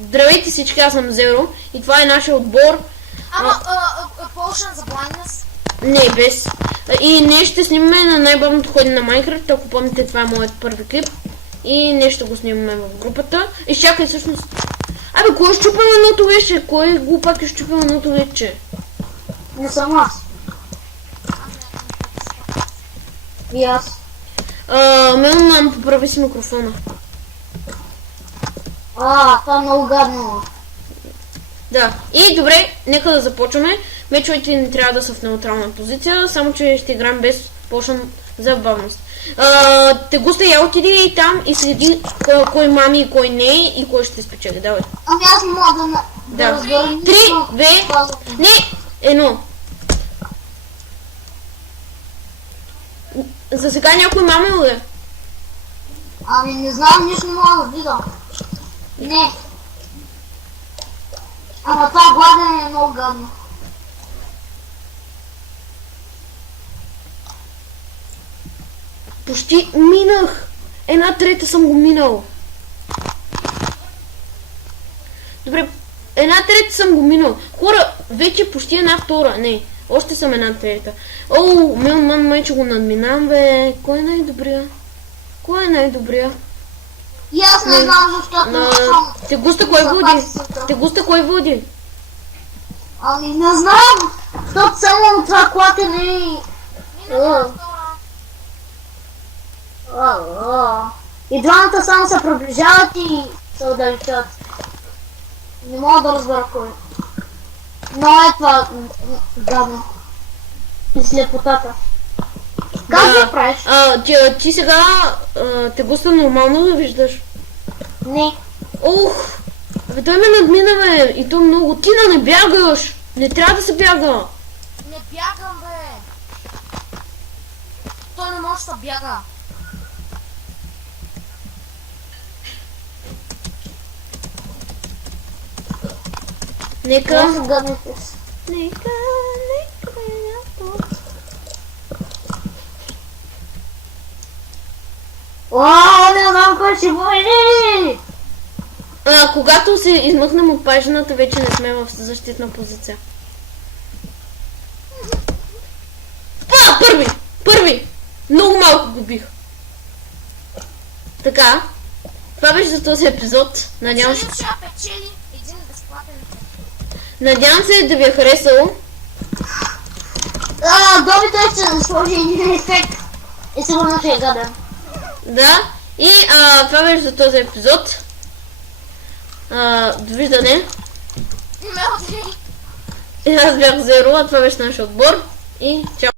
Здравейте всички, аз съм Зеро и това е нашия отбор. Potion за blindness? Не, без. И ние ще снимаме на най-бавното ходене на Майнкрафт, ако помните, това е моят първи клип. И ние ще го снимаме в групата. И чакай всъщност. Абе, кой е щупил едното вече? Кой глупак е щупил едното вече? Не съм аз. И аз. Мелман, поправи си микрофона. Това е много гадно. Да, и добре, нека да започваме. Мечовете не трябва да са в неутрална позиция, само че ще играем без Potion за бавност. Тегуста я отиде и там и следи кой мами и кой не и кой ще спечели. Давай. Ами аз не мога да разбера. 3, 2, не, 1. За сега някой мами ли е? Ами не знам, нищо не мога да видя. Не. Ама това гладене е много гадно. Почти минах. 1/3 съм го минал. Добре, 1/3 съм го минал. Хора, вече почти 1/2. Не, още съм 1/3. Оу, Мелман май че го надминам, бе. Кой е най-добрия? Кой е най-добрия? И аз не знам, защото Тегуста кой води? Тегуста кой води? Ами не знам, защото само това клатене и... И двамата само се приближават и се отдалечат. Не мога да разбера кой. Но е това гадно. И слепотата. Как да правиш? Ти сега Тегуста нормално да виждаш? Не. Ох! Бе, той ме надмина, бе, и то много. Ти не бягаш! Не трябва да се бяга! Не бягам, бе! Той не може да бяга. Нека... Нека. Не знам кой ще бъде! Когато се измъкнем от пажината, вече не сме в защитна позиция. Първи! Първи! Много малко го бих. Така. Това беше за този епизод. Надявам се... Надявам се да ви е харесало. Добито ще сложи един ефект. И сигурно ще е гаден. Да. И това беше за този епизод. Довиждане. И аз бях Зеро, а това беше нашия отбор. И чао.